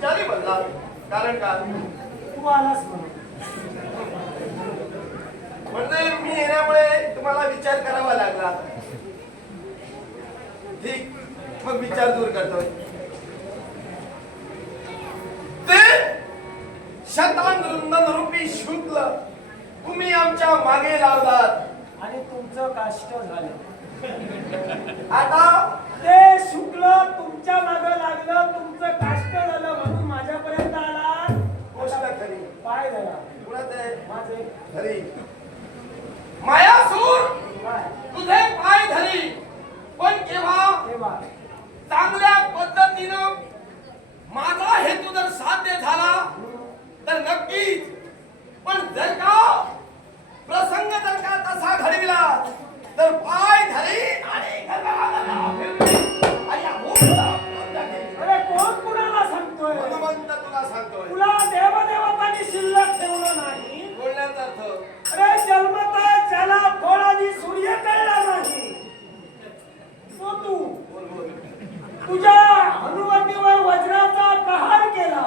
विचारही बदला कारण का? तू आलास म्हणून. म्हणजे मी येण्यामुळे तुम्हाला विचार करावा लागला. ठीक. मग विचार दूर करतोय. ते शतानंदन रूपी शुक्ल तुम्ही आमच्या मागे लावलात. आणि तुमचं काष्ट झालं. आता ते शुक्ल तुमच्या मागं लागलं तुमचं काष्ट पाय झाला कुणाच आहे माझे खरी मायासूर तुझे पाय धरी. पण केव्हा? चांगल्या पद्धतीनं माझा हेतू जर साध्य झाला तर नक्कीच पण जर का प्रसंग जर का तसा घडविला तर पाय धरी आणि गरगरा फिरवी. आणि या भूमीला पळून टाकेल. अरे कोण कुणाला सांगतोय हनुमंत तुला सांगतोय तुला देवदेवतांनी शिल्लक ठेवलं नाही बोलण्याचा अर्थ अरे जन्मत ज्याला फळ आणि सूर्य कळला नाही तो तू बोल बोल तुझ्या हनुवटीवर वज्राचा प्रहार केला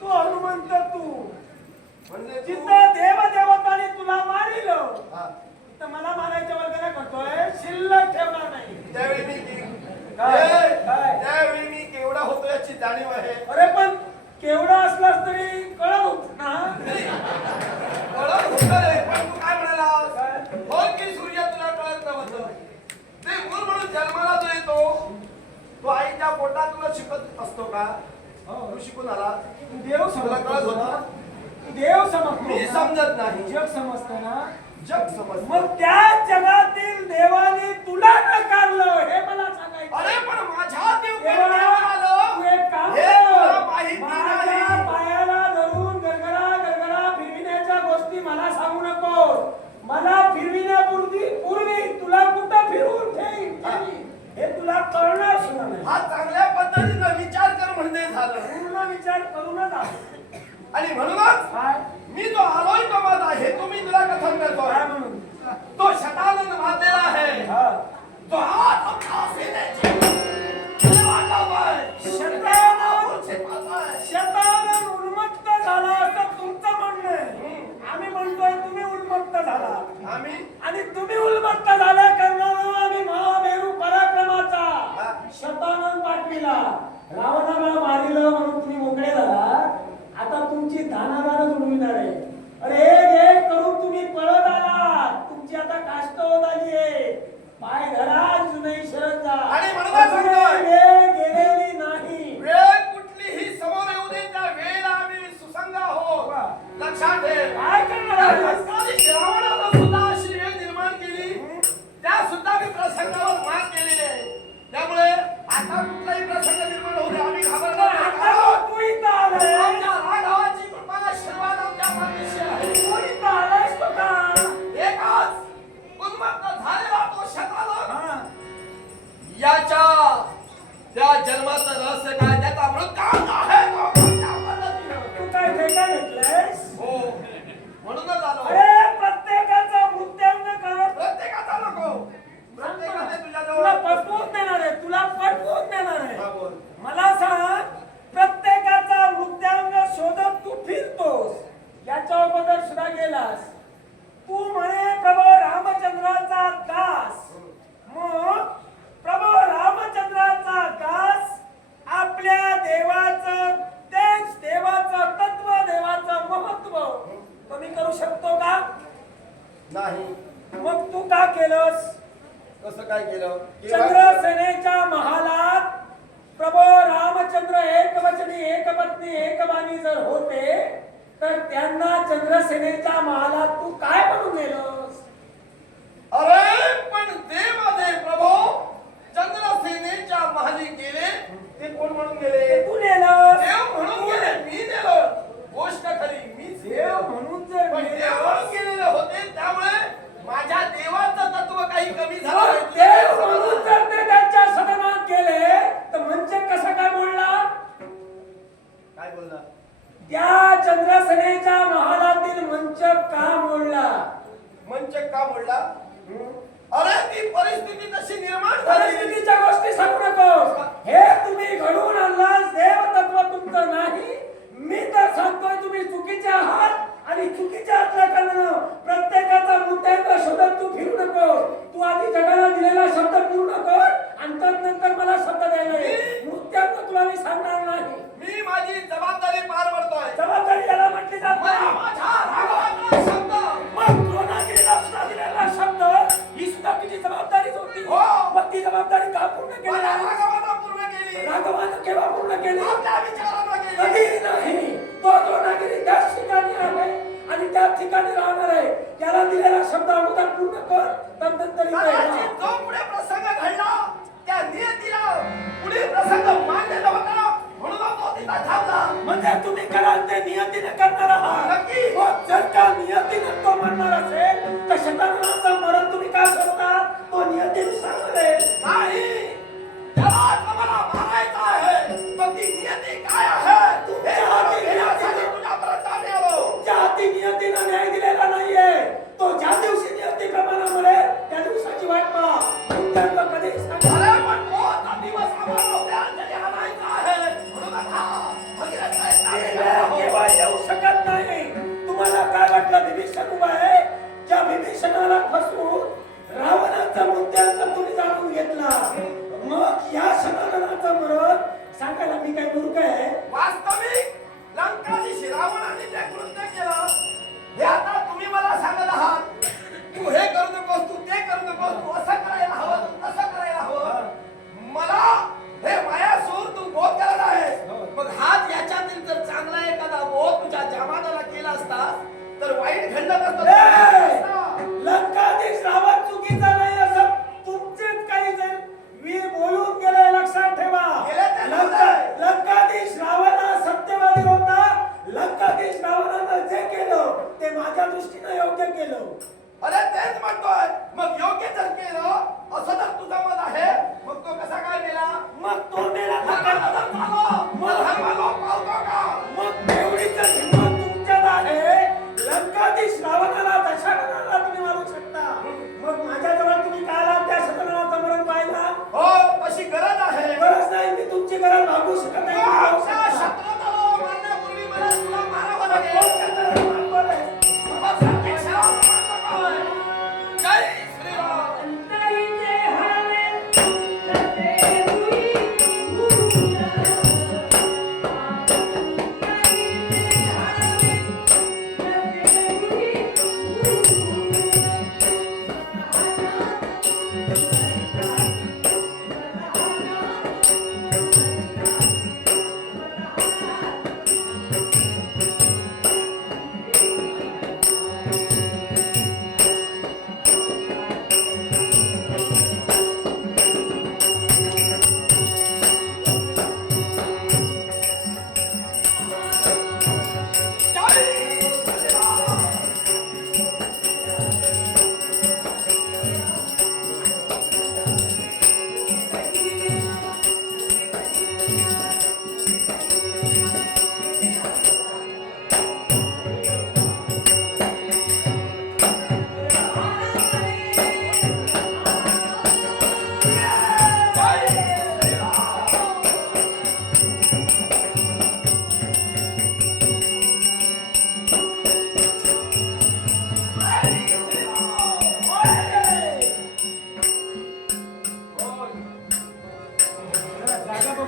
तो हनुमंत तू म्हणजे तू- जिथं देवदेवतांनी तुला मारिलं हा. तर मला मारायच्या वर्गाला करतोय शिल्लक ठेवणार नाही त्यावेळी मी की- काय? ए, काय? त्यावेळी मी केवढा होतो याची जाणीव आहे अरे पण केवढा असलास तरी कळत होत ना कळत होतं पण तू काय म्हणालास? काय? हो की सूर्य तुला कळत नव्हतं. ते मूल म्हणून जन्माला जो येतो, तो आईच्या पोटात तुला शिकत असतो का? हो. तू शिकून आला? देव तुला कळत होतं? देव समजतो मी? समजत नाही. जग समजतो ना जग समजतं. मग त्या जगातील देवाने तुला नकारलं हे मला सांगायचं अरे पण माझ्या देव पूर्ण विचार करूनच आहे आणि म्हणूनच मी जो आलोय तो माझा हेतू मी तुला कथन करतो म्हणून तो शतानंद मातेला आहे हा. तो. शतानंद शिपाई. शतानंद उन्मत्त झाला असं तुमचं म्हणणं आम्ही म्हणतोय तुम्ही उन्मत्त झाला आम्ही नाही. मग तू का केलंस? कसं काय केलं? चंद्रसेनेच्या महालात प्रभू रामचंद्र एकवचनी एकपत्नी एकबाणी जर होते तर त्यांना चंद्रसेनेच्या महालात तू काय म्हणून गेलोस अरे पण ते माझे प्रभू चंद्रसेनेच्या महाली गेले ते कोण म्हणून गेले मंच का मोडला? अरे ती परिस्थिती तशी निर्माण झाली. परिस्थितीच्या गोष्टी सांगू नकोस. हे तुम्ही घडवून आणलास देवतत्व तुमचं नाही. मी तर सांगतोय तुम्ही चुकीचे आहात आणि चुकीच्या असल्या कारणानं प्रत्येकाचा मुद्द्यांचा शोधत तू फिरू नको तू आधी जगाला दिलेला शब्द पूर्ण कर आणि तर नंतर मला शब्द द्यायला. मुद्द्यांचं केली. पूर्ण केली. राघवानं केव्हा पूर्ण केली. आपल्या विचाराला केली कधीही नाही. तो द्रोणागिरी त्याच ठिकाणी आहे आणि त्याच ठिकाणी राहणार आहे. त्याला दिलेला शब्द अगोदर पूर्ण कर तदनंतर इथे कदाचित ये. जो पुढे प्रसंग घडला त्या नियतीला पुढे प्रसंग मान्य नव्हता म्हणून तो तिथं थांबला. म्हणजे तुम्ही कराल ते नियतीने करणार आहात. मग जर का नियतीने तो म्हणणार असेल तर शतांगणाचा अरे तेच म्हणतोय. मग योग्य जर केलं असं जर तुझं मत आहे? मग तो कसा काय केला मग तो मेला? जर मग पावतो का? मग तेवढीच हिंमत तुमच्यात आहे लंकाधीश रावणाला दशाननाला तुम्ही मारू शकता. मग माझ्याजवळ तुम्ही काय आलात त्या शतनाचं मरण पाहिला हो तशी गरज आहे. गरज नाही मी तुमची गरज भागू शकत नाही.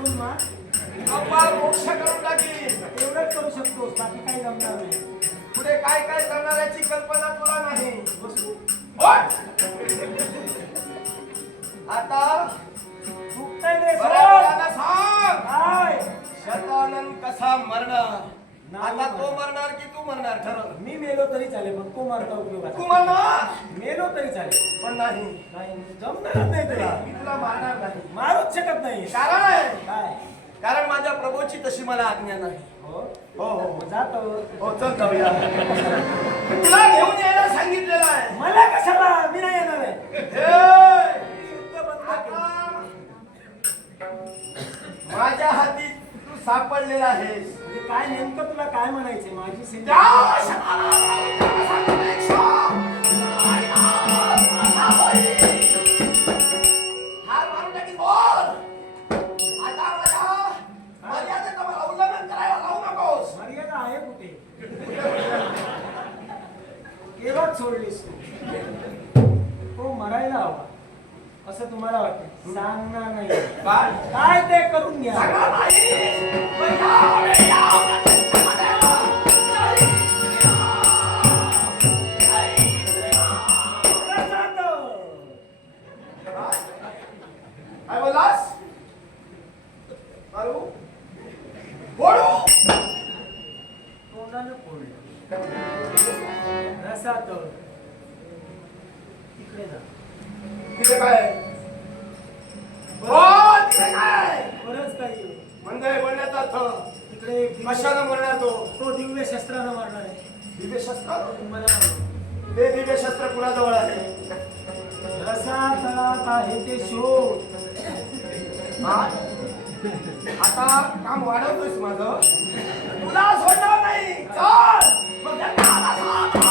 बघून मार. अपार मोक्ष करून टाकीन एवढंच करू शकतोस बाकी काही जमणार नाही. पुढे काय काय करणाऱ्याची कल्पना तुला नाही. बसू. आता चुकतंय. वेळानं सांग. काय? कसा मरणार? आता तो मरणार. की तू मरणार? ठरव मी मेलो तरी चालेल पण तू मारता तू उपयोगाचा मरणार मेलो तरी चालेल. पण नाही. नाही जमणारच नाही तुला. मी तुला मारणार नाही. मारूच शकत नाही. कारण आहे. काय? कारण माझ्या प्रभूची तशी मला आज्ञा नाही. हो? हो हो. मग जातो. हो चल जाऊया. तुला घेऊन यायला सांगितलेलं आहे. मला कशाला? मी नाही येणार आहे. हे! मी युद्ध बंद केलं. आता माझ्या हाती तू सापडलेला आहेस. म्हणजे काय नेमकं तुला काय म्हणायचंय? माझी. मर्यादा आहे कुठे? केव्हाच सोडलीस तू? तो मरायला हवा. असं तुम्हाला वाटतं? सांगणार नाही. काय? ते करून घ्या. तोंडानं तिकडे जा. तिथे काय? बोल तिथे काय? बरंच काही. आहे. म्हणजे बोलण्याचा अर्थ. तिकडे एक दिव्य- कशानं बोलणार तो? तो दिव्य शस्त्रानं मारणार आहे. दिव्य शस्त्र? मारू. ते दिव्य शस्त्र कुणाजवळ आहे? रसा तळात आहे ते शोध. हा? आता काम वाढवतोयस माझं. तुला सोडणार नाही. चल! मग